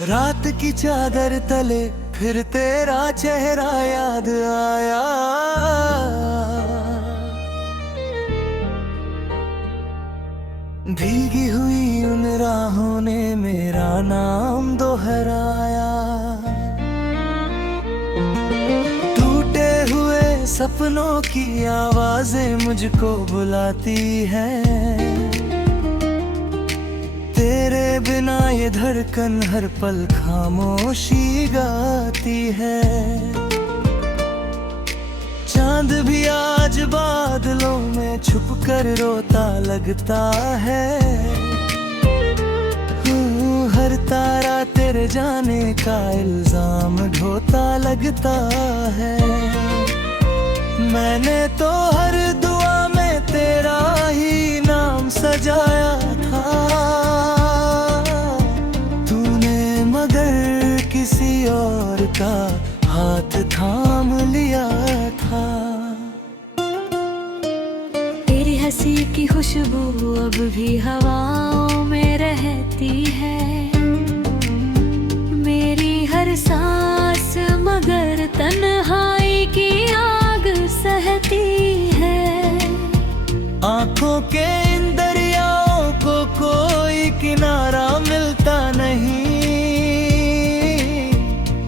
रात की चादर तले फिर तेरा चेहरा याद आया। भीगी हुई उन राहों ने मेरा नाम दोहराया। टूटे हुए सपनों की आवाजें मुझको बुलाती हैं। तेरे बिना ये धड़कन हर पल खामोशी गाती है। चांद भी आज बादलों में छुप कर रोता लगता है। हर तारा तेरे जाने का इल्जाम ढोता लगता है। मैंने तो हर दुआ में तेरा ही नाम सजाया था। तूने मगर किसी और का हाथ थाम लिया था। तेरी हंसी की खुशबू अब भी हवाओं में रहती है। मेरी हर सांस मगर तन्हाई की आग सहती है। आंखों के इन दरियाओं को कोई किनारा मिलता नहीं।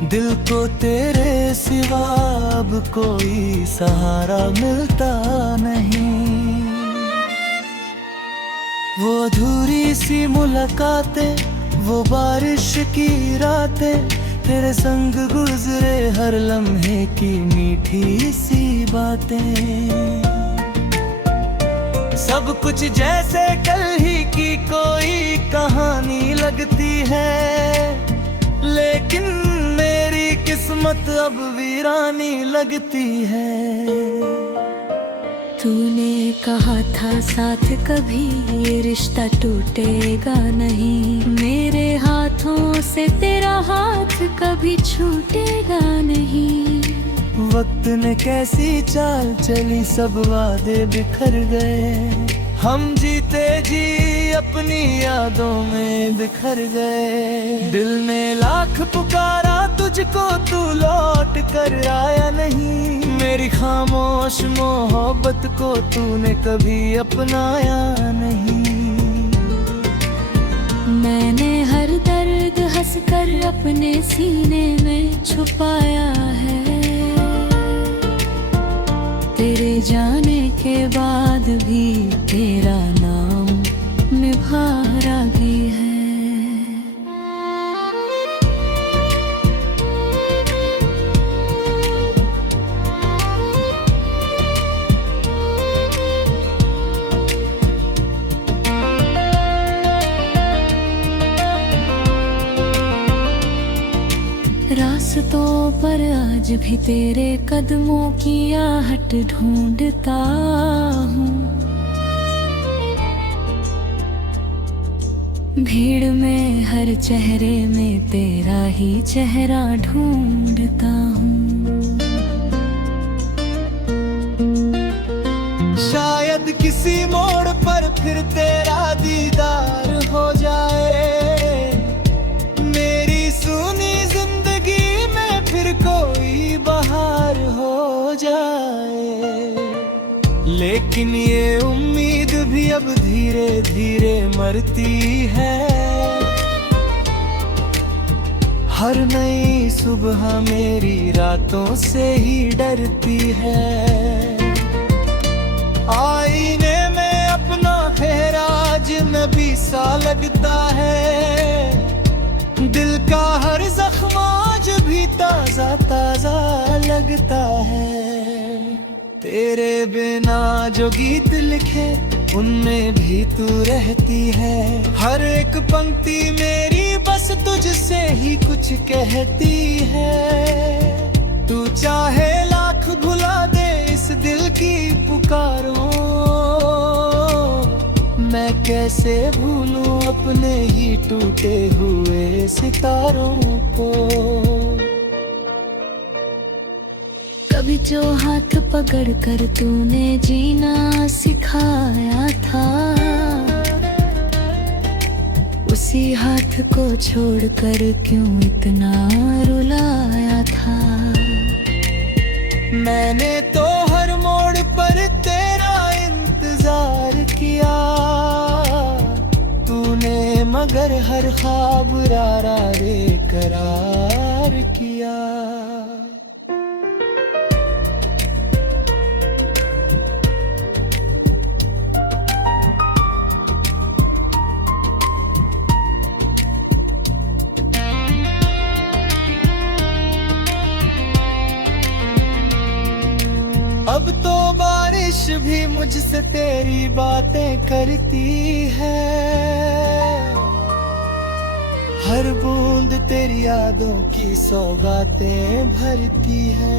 दिल को तेरे सिवा अब कोई सहारा मिलता नहीं। वो अधूरी सी मुलाकातें, वो बारिश की रातें, तेरे संग गुजरे हर लम्हे की मीठी सी बातें। सब कुछ जैसे कल ही की कोई कहानी लगती है। लेकिन मेरी किस्मत अब वीरानी लगती है। तूने कहा था साथ कभी ये रिश्ता टूटेगा नहीं। मेरे हाथों से तेरा हाथ कभी छूटेगा नहीं। वक्त ने कैसी चाल चली, सब वादे बिखर गए। हम जीते जी अपनी यादों में बिखर गए। दिल ने लाख पुकारा तुझको, तू लौट कर आया नहीं। मेरी खामोश मोहब्बत को तूने कभी अपनाया नहीं। मैंने हर दर्द हंसकर अपने सीने में छुपाया है। तेरे जाने के बाद भी तेरा नाम निभारा भी है। रास्तों पर आज भी तेरे कदमों की आहट ढूंढता हूँ। भीड़ में हर चेहरे में तेरा ही चेहरा ढूंढता हूँ। शायद किसी मोड़ पर फिर तेरा दीदार हो जाए। मेरी सुनी जिंदगी में फिर कोई बहार हो जाए। लेकिन ये उम्मीद भी अब धीरे धीरे मरती है। हर नई सुबह मेरी रातों से ही डरती है। आईने में अपना चेहरा अजनबी सा लगता है। दिल का हर जख्म आज भी ताजा ताजा लगता है। तेरे बिना जो गीत लिखे उनमें भी तू रहती है। हर एक पंक्ति मेरी बस तुझसे ही कुछ कहती है। तू चाहे लाख भुला दे इस दिल की पुकारों। मैं कैसे भूलूं अपने ही टूटे हुए सितारों को। कभी जो हाथ पकड़ कर तूने जीना सिखाया था, उसी हाथ को छोड़कर क्यों इतना रुलाया था। मैंने तो हर मोड़ पर तेरा इंतजार किया, तूने मगर हर ख्वाब रारा बेकरार किया। अब तो बारिश भी मुझसे तेरी बातें करती है, हर बूंद तेरी यादों की सौगातें भरती है।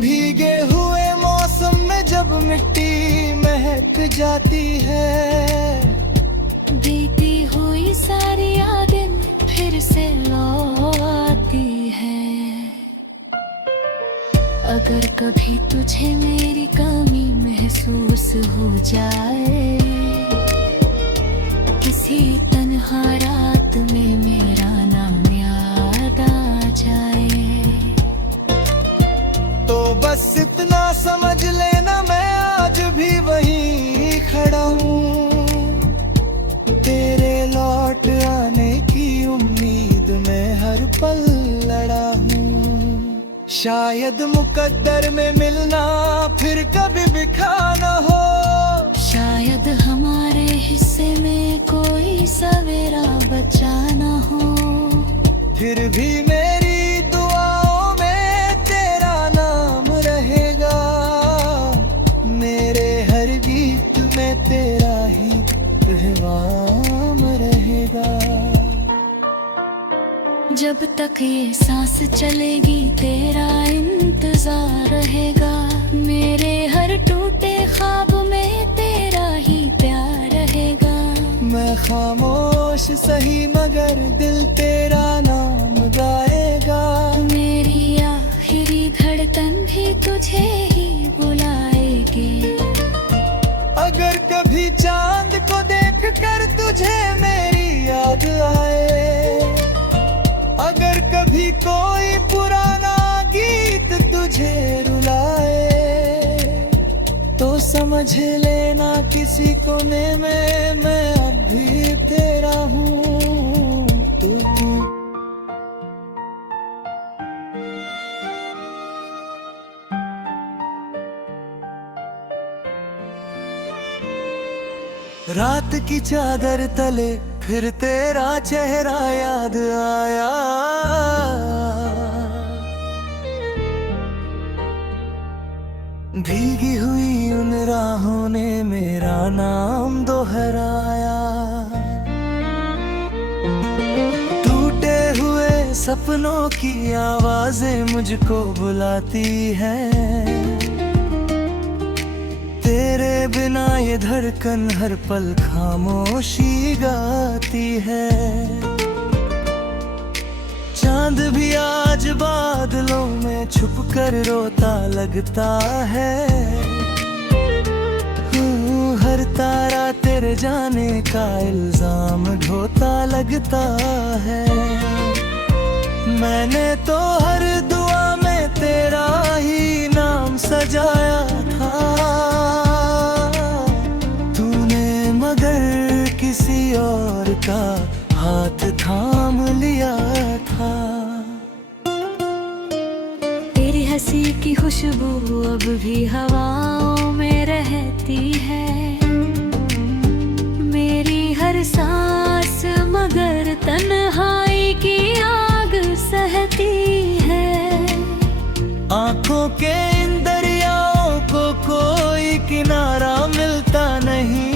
भीगे हुए मौसम में जब मिट्टी महक जाती है, बीती हुई सारी यादें फिर से लौटती है। अगर कभी तुझे मेरी कमी महसूस हो जाए, किसी तन्हा रात में मेरा नाम याद आ जाए, तो बस इतना समझ लेना मैं आज भी वहीं खड़ा हूँ, तेरे लौट आने की उम्मीद में हर पल लड़ा हूँ। शायद मुकद्दर में मिलना फिर कभी बिखाना हो, शायद हमारे हिस्से में कोई सवेरा बचा न हो। फिर भी मेरी दुआओं में तेरा नाम रहेगा, मेरे हर गीत में तेरा ही पैगाम रहेगा। जब तक ये सांस चलेगी तेरा इंतजार रहेगा, मेरे हर टूटे ख्वाब में तेरा ही प्यार रहेगा। मैं खामोश सही मगर दिल तेरा नाम गाएगा, मेरी आखिरी धड़कन भी तुझे ही बुलाएगी। अगर कभी चांद को देख कर तुझे मेरी याद आए, अगर कभी कोई पुराना गीत तुझे रुलाए, तो समझ लेना किसी कोने में मैं अब भी तेरा हूँ। तू रात की चादर तले फिर तेरा चेहरा याद आया, भीगी हुई उन राहों ने मेरा नाम दोहराया। टूटे हुए सपनों की आवाजें मुझको बुलाती हैं, तेरे बिना ये धड़कन हर पल खामोशी गाती है। चांद भी आज बादलों में छुपकर रोता लगता है, हर तारा तेरे जाने का इल्जाम ढोता लगता है। मैंने तो हर दुआ में तेरा ही नाम सजाया था, तूने मगर किसी और का हाथ थाम लिया था। तेरी हंसी की खुशबू अब भी हवाओं में रहती है, मेरी हर सांस मगर तन्हाई की आग सहती है। आंखों के इन दरियाओं को कोई किनारा मिलता नहीं,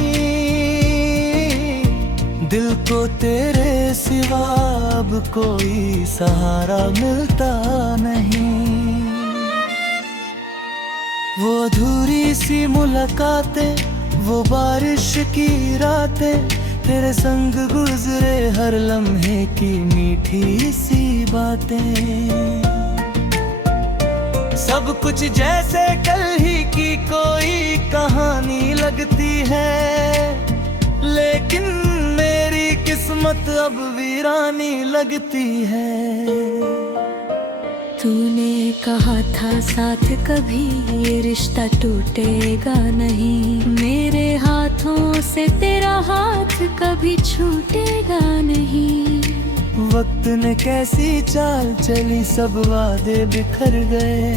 दिल को तेरे सिवा अब कोई सहारा मिलता नहीं। वो अधूरी सी मुलाकातें, वो बारिश की रातें, तेरे संग गुजरे हर लम्हे की मीठी सी बातें, सब कुछ जैसे कल ही की कोई कहानी लगती है, लेकिन मेरी किस्मत अब वीरानी लगती है। तूने कहा था साथ कभी ये रिश्ता टूटेगा नहीं, मेरे हाथों से तेरा हाथ कभी छूटेगा नहीं। वक्त ने कैसी चाल चली, सब वादे बिखर गए,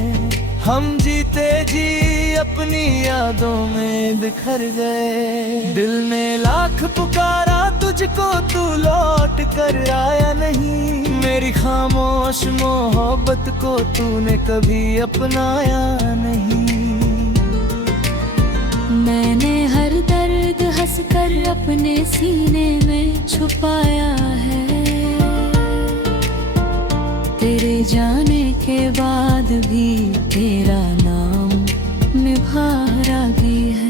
हम जीते जी अपनी यादों में बिखर गए। दिल ने लाख पुकारा तुझको, तू लौट कर आया नहीं, मेरी खामोश मोहब्बत को तूने कभी अपनाया नहीं। मैंने हर दर्द हंसकर अपने सीने में छुपाया है, तेरे जाने के बाद भी तेरा नाम निभारा भी है।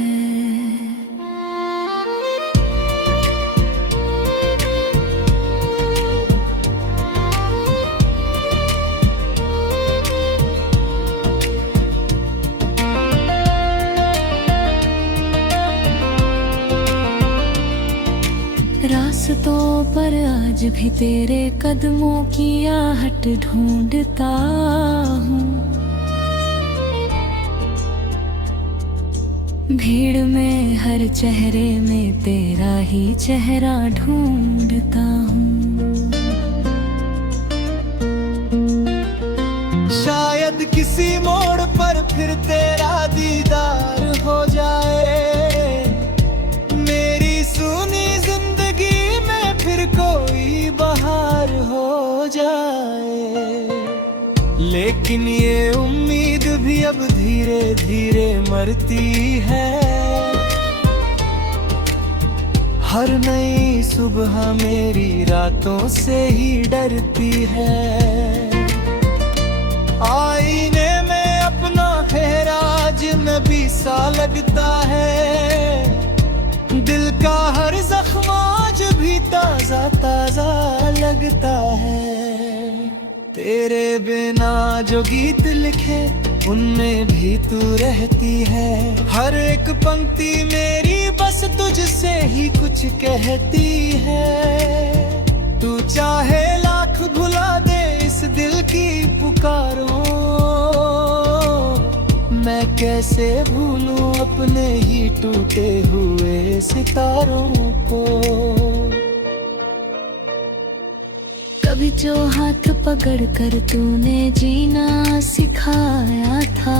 रास्तों पर आज भी तेरे कदमों की आहट ढूंढता हूँ, भीड़ में हर चेहरे में तेरा ही चेहरा ढूंढता हूँ। शायद किसी मोड़ पर फिर तेरा दीदार हो जाए, मेरी सुनी जिंदगी में फिर कोई बहार हो जाए। लेकिन ये उम्मीद भी अब धीरे धीरे मरती है, हर नई सुबह मेरी रातों से ही डरती है। आईने में अपना चेहरा अजनबी सा लगता है, दिल का हर जख्म आज भी ताजा ताजा लगता है। तेरे बिना जो गीत लिखे उनमें भी तू रहती है, हर एक पंक्ति मेरी बस तुझसे ही कुछ कहती है। तू चाहे लाख भुला दे इस दिल की पुकारों, मैं कैसे भूलूं अपने ही टूटे हुए सितारों को। कभी जो हाथ पकड़ कर तूने जीना सिखाया था,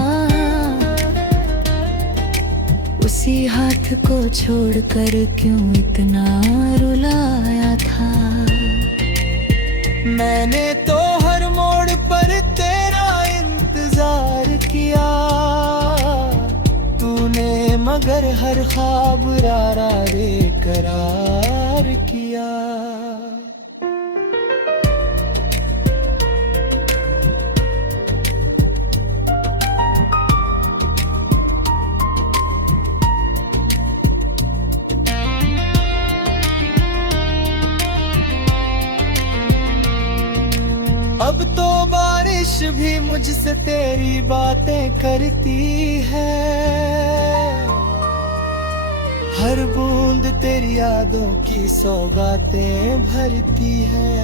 उसी हाथ को छोड़कर क्यों इतना रुलाया था। मैंने तो हर मोड़ पर तेरा इंतजार किया, तूने मगर हर ख्वाब रारा बेकरार किया। अब तो बारिश भी मुझसे तेरी बातें करती है, हर बूंद तेरी यादों की सौगातें भरती है।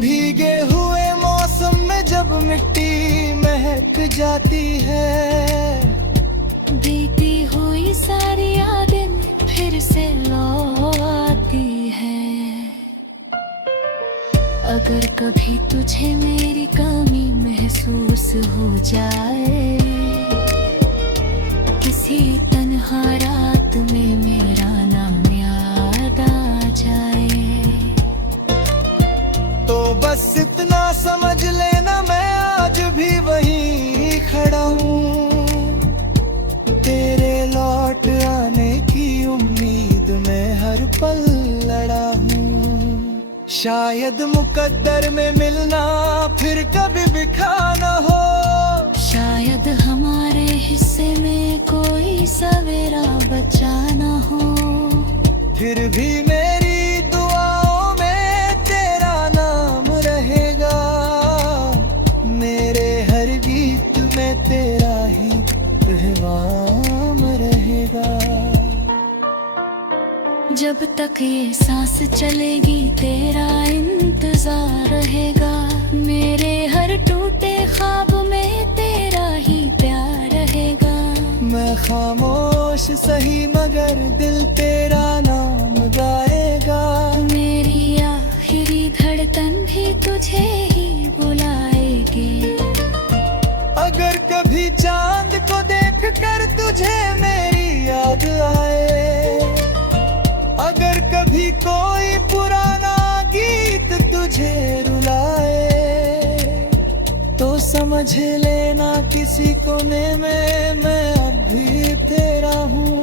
भीगे हुए मौसम में जब मिट्टी महक जाती है, बीती हुई सारी यादें फिर से लौटती है। अगर कभी तुझे मेरी कमी महसूस हो जाए, किसी तन्हा रात में मेरा नाम याद आ जाए, तो बस इतना समझ लेना मैं आज भी वहीं खड़ा हूँ, तेरे लौट आने की उम्मीद में हर पल लड़ा हूँ। शायद मुकद्दर में मिलना फिर कभी बिखा न हो, शायद हमारे हिस्से में कोई सवेरा बचा न हो। फिर भी मेरी दुआओं में तेरा नाम जब तक ये सांस चलेगी तेरा इंतजार रहेगा, मेरे हर टूटे ख्वाब में तेरा ही प्यार रहेगा। मैं खामोश सही मगर दिल तेरा नाम गाएगा, मेरी आखिरी धड़कन भी तुझे ही बुलाएगी। अगर कभी चांद को देख कर तुझे मेरी याद आए, अगर कभी कोई पुराना गीत तुझे रुलाए, तो समझ लेना किसी कोने में मैं अब भी तेरा हूँ।